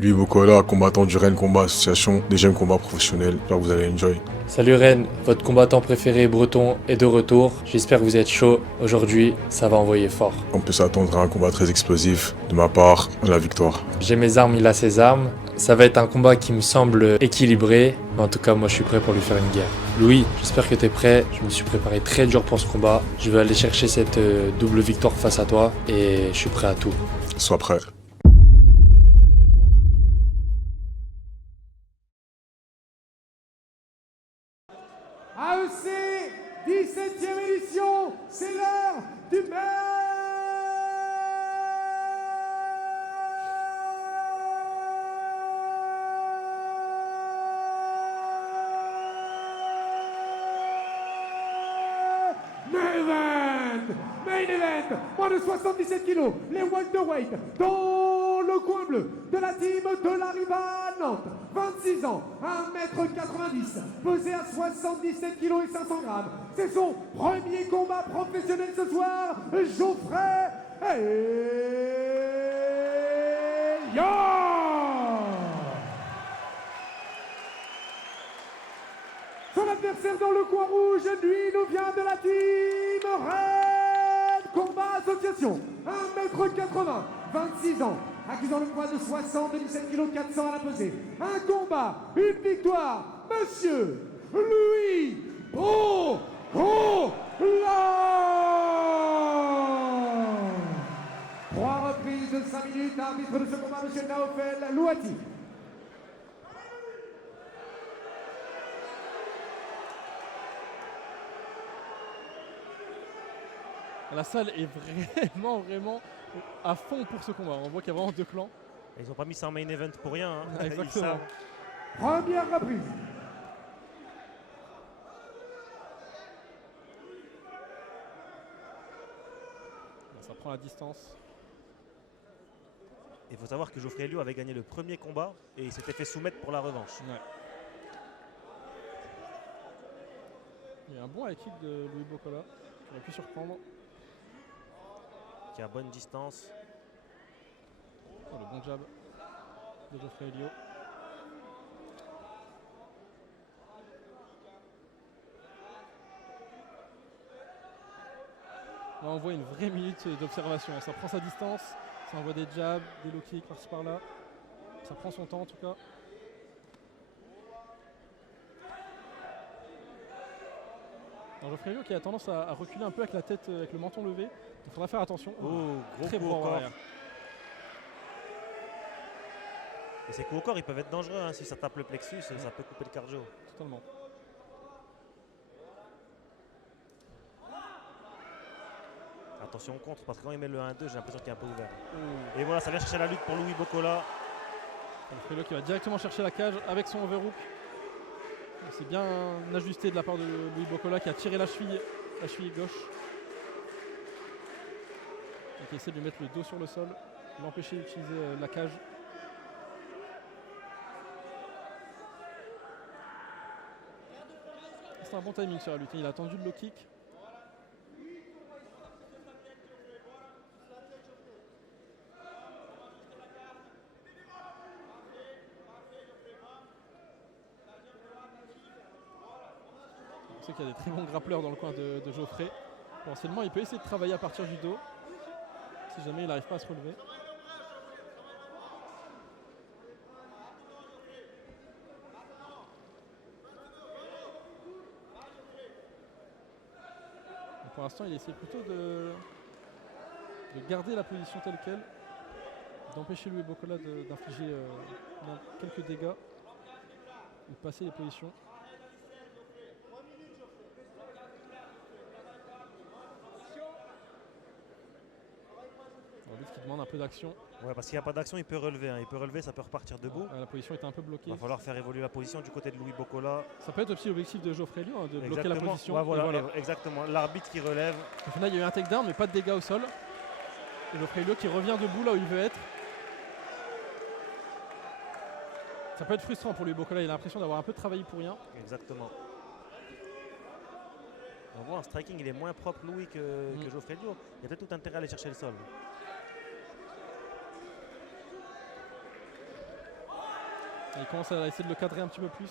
Louis Bocola, combattant du Rennes Combat Association, deuxième combat professionnel. J'espère que vous allez enjoy. Salut Rennes, votre combattant préféré breton est de retour. J'espère que vous êtes chaud. Aujourd'hui, ça va envoyer fort. On peut s'attendre à un combat très explosif. De ma part, la victoire. J'ai mes armes, il a ses armes. Ça va être un combat qui me semble équilibré. Mais en tout cas, moi je suis prêt pour lui faire une guerre. Louis, j'espère que tu es prêt. Je me suis préparé très dur pour ce combat. Je vais aller chercher cette double victoire face à toi. Et je suis prêt à tout. Sois prêt. AEC, 17e édition, c'est l'heure du Main event, moins de 77 kilos, les welterweight dans le coin bleu de la team de la Riva Nantes, 26 ans, 1m90, pesé à 77 kilos et 500 grammes. C'est son premier combat professionnel ce soir, Geoffrey Son adversaire dans le coin rouge, lui, nous vient de la team Rennes Combat Association. 1m80, 26 ans, accusant le poids de 77 kg 400 à la pesée. Un combat, une victoire, monsieur Louis Bocola. 3 reprises de 5 minutes, arbitre de ce combat, monsieur Naofel Louati. La salle est vraiment à fond pour ce combat. On voit qu'il y a vraiment deux clans. Ils n'ont pas mis ça en main event pour rien. Hein. Exactement. Première reprise. Ça prend la distance. Il faut savoir que Geoffrey Elliot avait gagné le premier combat et il s'était fait soumettre pour la revanche. Ouais. Il y a un bon high kick de Louis Bocola qui aurait pu surprendre. Qui a bonne distance. Oh, le bon jab de Geoffrey Elliot. Là on voit une vraie minute d'observation. Ça prend sa distance, ça envoie des jabs, des low kicks par-ci par-là. Ça prend son temps en tout cas. Alors Geoffrey Elliot qui a tendance à reculer un peu avec la tête, avec le menton levé. Il faudra faire attention. Oh, gros très coup beau au corps. arrière. Et ces coups au corps, ils peuvent être dangereux. Hein. Si ça tape le plexus, ça peut couper le cardio. Totalement. Attention au contre, parce que quand il met le 1-2, j'ai l'impression qu'il est un peu ouvert. Et voilà, ça vient chercher la lutte pour Louis Bocola. Geoffrey Elliot qui va directement chercher la cage avec son overhook. C'est bien ajusté de la part de Louis Bocola qui a tiré la cheville gauche. Donc il essaie de lui mettre le dos sur le sol, l'empêcher d'utiliser la cage. C'est un bon timing sur la lutte, il a attendu le low kick. On sait qu'il y a des très bons grappleurs dans le coin de Geoffrey. Potentiellement, il peut essayer de travailler à partir du dos, si jamais il n'arrive pas à se relever. Donc pour l'instant, il essaie plutôt de garder la position telle qu'elle, d'empêcher Louis Bocola d'infliger quelques dégâts, de passer les positions. Lutte qui demande un peu d'action. Ouais, parce qu'il n'y a pas d'action, il peut relever. Hein. Il peut relever, ça peut repartir debout. La position était un peu bloquée. Il va falloir faire évoluer la position du côté de Louis Bocola. Ça peut être aussi l'objectif de Geoffrey Elliot, de bloquer la position. Ouais, voilà. Exactement. L'arbitre qui relève. Au final, il y a eu un takedown, mais pas de dégâts au sol. Et Geoffrey Elliot qui revient debout là où il veut être. Ça peut être frustrant pour Louis Bocola, il a l'impression d'avoir un peu travaillé pour rien. Exactement. On voit en striking, il est moins propre, Louis, que Geoffrey Elliot. Il y a peut-être tout intérêt à aller chercher le sol. Il commence à essayer de le cadrer un petit peu plus.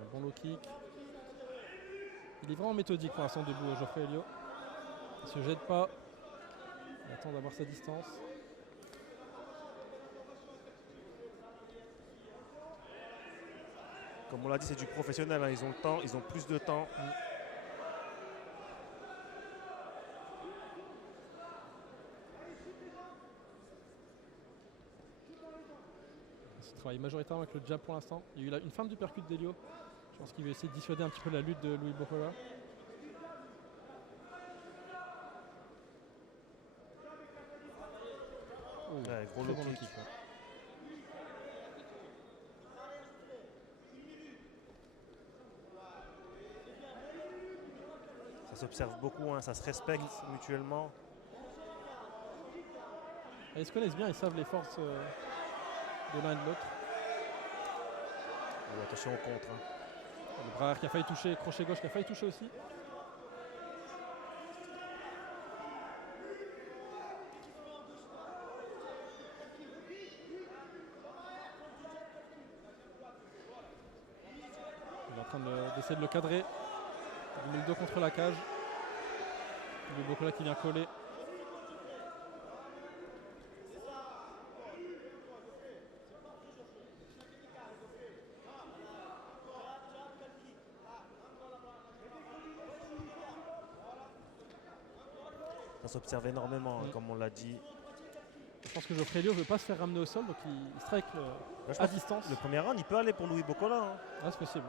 Un bon low kick. Il est vraiment méthodique pour l'instant debout, Geoffrey Elliott. Il se jette pas. Il attend d'avoir sa distance. Comme on l'a dit, c'est du professionnel, hein. Ils ont le temps, ils ont plus de temps. Il travaille majoritairement avec le jab pour l'instant. Il y a eu une fin du percute d'Elio. Je pense qu'il va essayer de dissuader un petit peu la lutte de Louis Bocola. Oh, Ouais, gros très low bon low kick. kick, ouais. Ça s'observe beaucoup, hein. Ça se respecte mutuellement. Et ils se connaissent bien, ils savent les forces de l'un et de l'autre. Oh, attention au contre, hein. Le bras arrière qui a failli toucher, crochet gauche qui a failli toucher aussi. Il est en train d'essayer de le cadrer. Il met le dos contre la cage. Le Bocola qui vient coller. Ça s'observe énormément, hein, comme on l'a dit. Je pense que Geoffrey Elliott ne veut pas se faire ramener au sol, donc il strike Là, je à pense que distance. le premier round, il peut aller pour Louis Bocola, hein. Ah, c'est possible.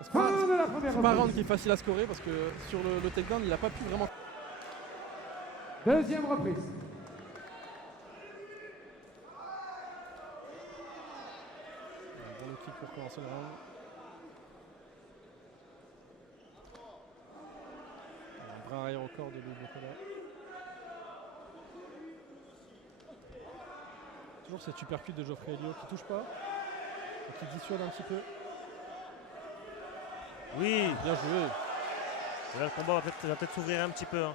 C'est Fin de la première pas un round reprise. qui est facile à scorer parce que sur le takedown, il n'a pas pu vraiment. Deuxième reprise. Un bon low kick pour commencer le round. Un bras arrière au corps de Louis Bocola. Toujours cette uppercut de Geoffrey Elliott qui touche pas, et qui dissuade un petit peu. Oui, Bien joué. et là, le combat va peut-être s'ouvrir un petit peu, hein.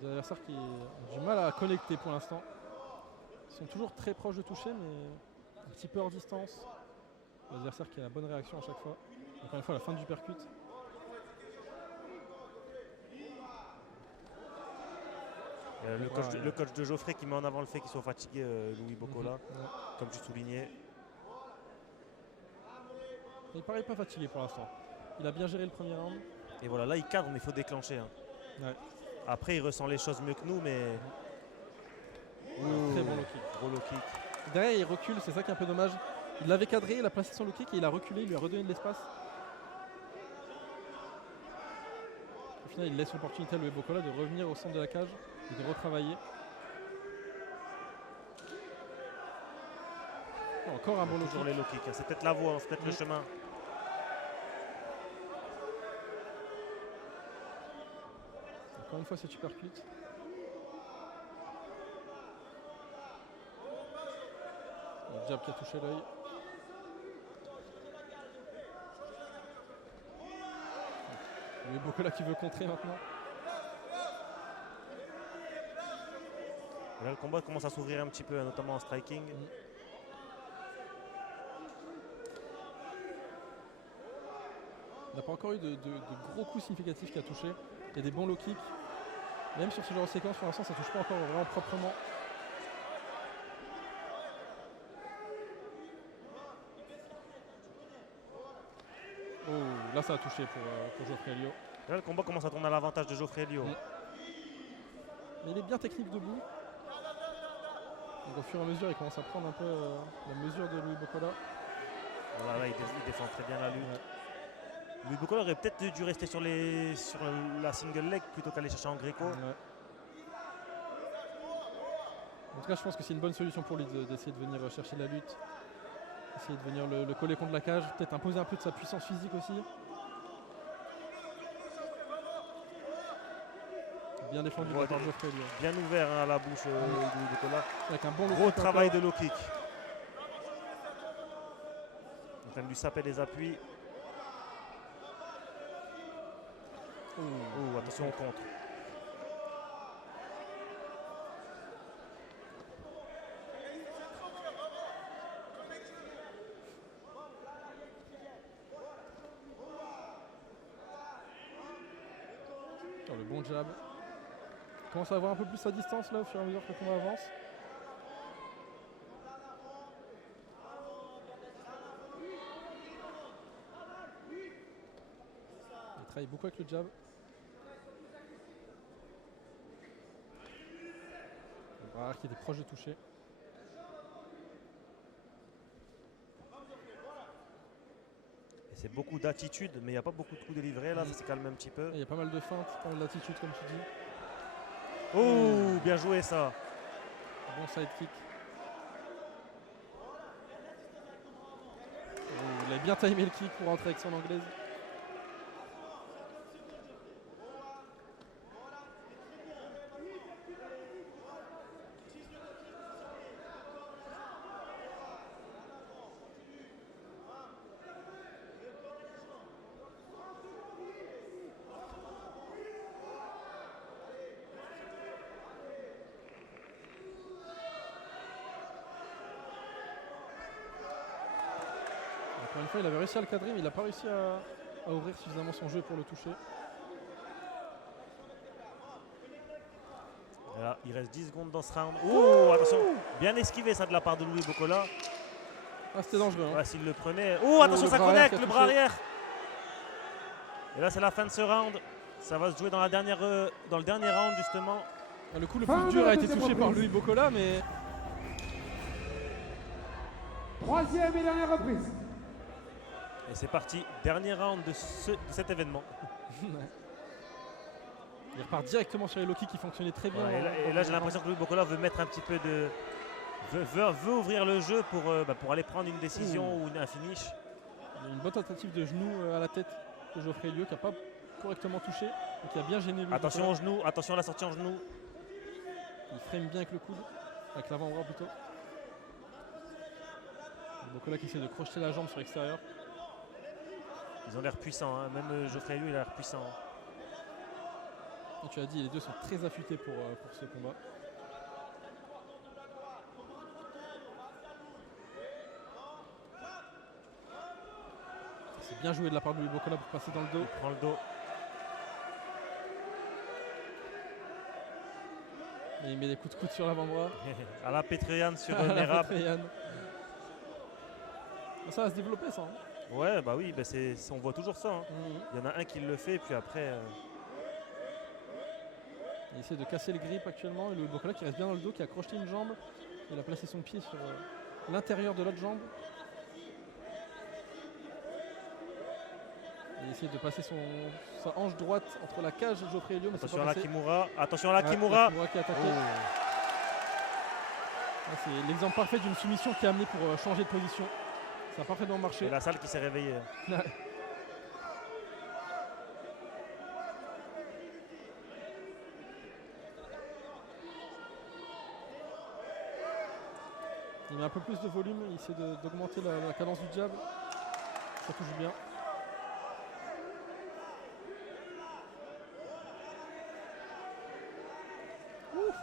Les adversaires qui ont du mal à connecter pour l'instant. Ils sont toujours très proches de toucher, mais un petit peu hors distance. L'adversaire qui a la bonne réaction à chaque fois. Encore une fois, la fin du percute. Le coach de Geoffrey qui met en avant le fait qu'il soit fatigué, Louis Bocola, Ouais. comme tu soulignais. Il paraît pas fatigué pour l'instant. Il a bien géré le premier round. Et voilà, là, il cadre, mais il faut déclencher, hein. Ouais. Après, il ressent les choses mieux que nous, mais... Très bon low kick. Gros low kick. Derrière, il recule, c'est ça qui est un peu dommage. Il l'avait cadré, il a placé son low kick et il a reculé, il lui a redonné de l'espace. Au final, il laisse l'opportunité à Louis Bocola de revenir au centre de la cage et de retravailler. Encore un bon low Toujours kick. les low kicks, hein. C'est peut-être la voie, hein, c'est peut-être le chemin. Encore une fois, c'est uppercut. Le jab qui a touché l'œil. Louis Bocola qui veut contrer maintenant. Et là, le combat commence à s'ouvrir un petit peu, hein, notamment en striking. Il n'a pas encore eu de gros coups significatifs qui a touché. Il y a des bons low kicks. Même sur ce genre de séquence, pour l'instant, ça ne touche pas encore vraiment proprement. Oh, là ça a touché pour Geoffrey Elliott. Là, le combat commence à tourner à l'avantage de Geoffrey Elliott. Mais il est bien technique debout. Donc au fur et à mesure, il commence à prendre un peu la mesure de Louis Bocola. Voilà, là, il défend très bien la lutte. Ouais. Louis Bocola aurait peut-être dû rester sur la single leg plutôt qu'aller chercher en gréco. Ouais. En tout cas, je pense que c'est une bonne solution pour lui d'essayer de venir chercher la lutte Essayer de venir le coller contre la cage, peut-être imposer un peu de sa puissance physique aussi. Bien défendu de la part de Geoffrey Elliott. Bien ouvert hein, à la bouche Louis Bocola. Avec un bon low Gros kick travail encore. de low kick. En train de lui saper les appuis. Oh, attention au contre. Oh, le bon jab. Il commence à avoir un peu plus sa distance là au fur et à mesure que le combat avance. Il travaille beaucoup avec le jab. Le bras arrière qui était proche de toucher. Et c'est beaucoup d'attitude, mais il n'y a pas beaucoup de coups délivrés. Là, ça s'est calmé un petit peu. Et il y a pas mal de feintes, pas mal d'attitude comme tu dis. Oh, bien joué ça. Bon sidekick. Oh, il a bien timé le kick pour rentrer avec son anglaise. Encore une fois, il avait réussi à le cadrer, mais il n'a pas réussi à ouvrir suffisamment son jeu pour le toucher. Là, il reste 10 secondes dans ce round. Oh, attention. Bien esquivé ça de la part de Louis Bocola. Ah, c'était dangereux. Hein. Ouais, s'il le prenait. Oh, attention, le ça bras arrière connecte, qui a le bras touché. arrière. Et là, c'est la fin de ce round. Ça va se jouer dans, dans le dernier round, justement. Ah, le coup le Fin plus de dur la a été deuxième touché par reprise. Louis Bocola, mais Troisième et dernière reprise. Et c'est parti. Dernier round de cet événement. il repart directement sur les low kicks qui fonctionnaient très bien. Ouais, et là, j'ai l'impression que Louis Bocola veut mettre un petit peu de. veut ouvrir le jeu pour aller prendre une décision ou un finish. Il y a une bonne tentative de genou à la tête de Geoffrey Elliott qui n'a pas correctement touché, donc qui a bien gêné Louis Attention au Bocola. genou, attention à la sortie en genou. Il frame bien avec le coude, avec l'avant-bras plutôt. Bocola qui essaie de crocheter la jambe sur l'extérieur. Ils ont l'air puissants, hein. Même Geoffrey Elliott, il a l'air puissant. Et tu as dit, les deux sont très affûtés pour ce combat. C'est bien joué de la part de Louis Bocola pour passer dans le dos. Il prend le dos. Et il met des coups de coude sur l'avant-bras. À la Petrian sur À la Merab. Petrian. Ça va se développer ça. Hein. Ouais, bah oui, bah on voit toujours ça. Hein. Mhm. Il y en a un qui le fait, puis après. Il essaie de casser le grip actuellement. Et Louis Bocola qui reste bien dans le dos, qui a crocheté une jambe. Il a placé son pied sur l'intérieur de l'autre jambe. Il essaie de passer sa hanche droite entre la cage de Geoffrey Elliott. Mais c'est Attention pas à la passé. Kimura. Attention à la Ouais, Kimura. Kimura qui est attaqué. Oh. Ah, c'est l'exemple parfait d'une soumission qui est amenée pour changer de position. Ça a parfaitement marché. Et la salle qui s'est réveillée. Il met un peu plus de volume, il essaie d'augmenter la cadence du jab. Ça touche bien. Ouf.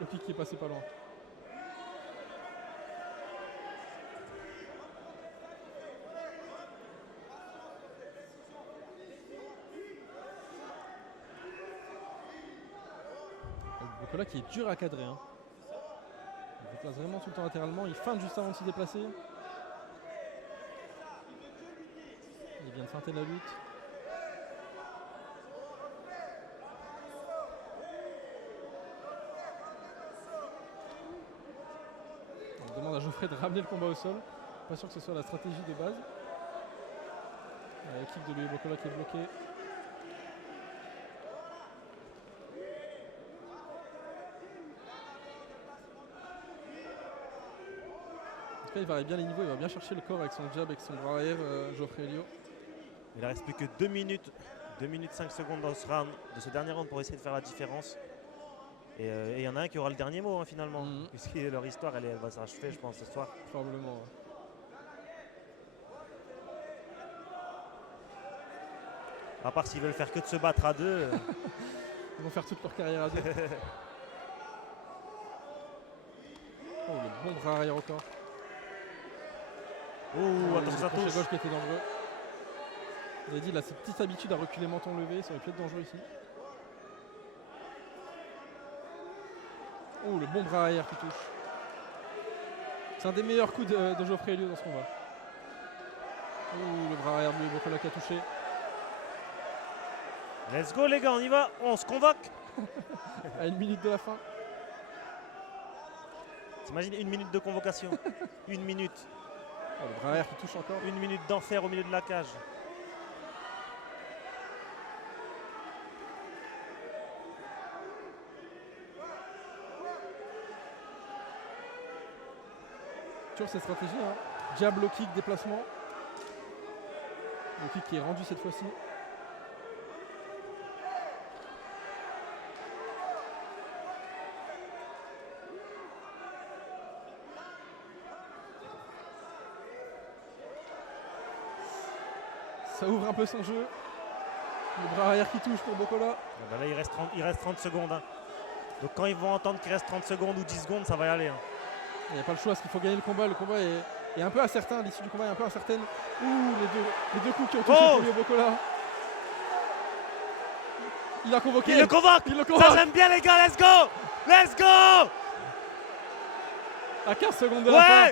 Le kick qui est passé pas loin. Bocola qui est dur à cadrer. Hein. Il déplace vraiment tout le temps latéralement. Il feinte juste avant de se déplacer. Il vient de feinter la lutte. On demande à Geoffrey de ramener le combat au sol. Pas sûr que ce soit la stratégie de base. L'équipe de Louis Bocola qui est bloquée. cas, il varie bien les niveaux, il va bien chercher le corps avec son jab, avec son bras arrière, Geoffrey Elliott. Il ne reste plus que 2 minutes 5 secondes dans ce round, de ce dernier round pour essayer de faire la différence. Et il y en a un qui aura le dernier mot finalement, puisque leur histoire elle va s'achever je pense ce soir. Probablement. Ouais. À part s'ils veulent faire que de se battre à deux. Ils vont faire toute leur carrière à deux. Oh, le bon bras arrière au corps. Oh, attention ça Le crochet touche. gauche qui était dangereux. Vous avez dit, il a cette petite habitude à reculer menton levé, ça aurait pu être dangereux ici. Oh, le bon bras arrière qui touche. C'est un des meilleurs coups de Geoffrey Elliott dans ce combat. Oh, le bras arrière de Louis Bocola qui a touché. Let's go les gars, on y va, on se convoque. À 1 minute de la fin. T'imagines 1 minute de convocation. 1 minute. Oh, le bras arrière qui touche encore. 1 minute d'enfer au milieu de la cage. Toujours cette stratégie, hein. Jab, low kick, déplacement. Le kick qui est rendu cette fois-ci. Ça ouvre un peu son jeu. Le bras arrière qui touche pour Bocola. Là il reste 30 secondes. Hein. Donc quand ils vont entendre qu'il reste 30 secondes ou 10 secondes, ça va y aller. Hein. Il n'y a pas le choix parce qu'il faut gagner le combat. Le combat est un peu incertain. L'issue du combat est un peu incertaine. Ouh, les deux coups qui ont touché pour Louis Bocola. Il a convoqué. Il le convoque. Il le convoque. Ça j'aime bien les gars, let's go. Let's go. À 15 secondes de la fin.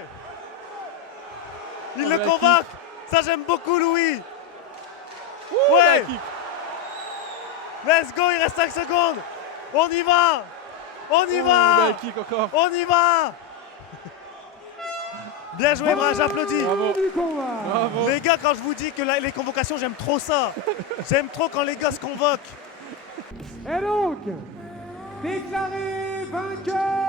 Il Oh, le la convoque. Ça j'aime beaucoup Louis. Ouh, Ouais. la kick. Let's go, il reste 5 secondes. On y va. On y Ouh, va. la kick encore. On y va. Bien joué, Bras, j'applaudis. Bravo. Du combat. Bravo. Les gars, quand je vous dis que les convocations, j'aime trop ça. J'aime trop quand les gars se convoquent. Et donc, déclaré vainqueur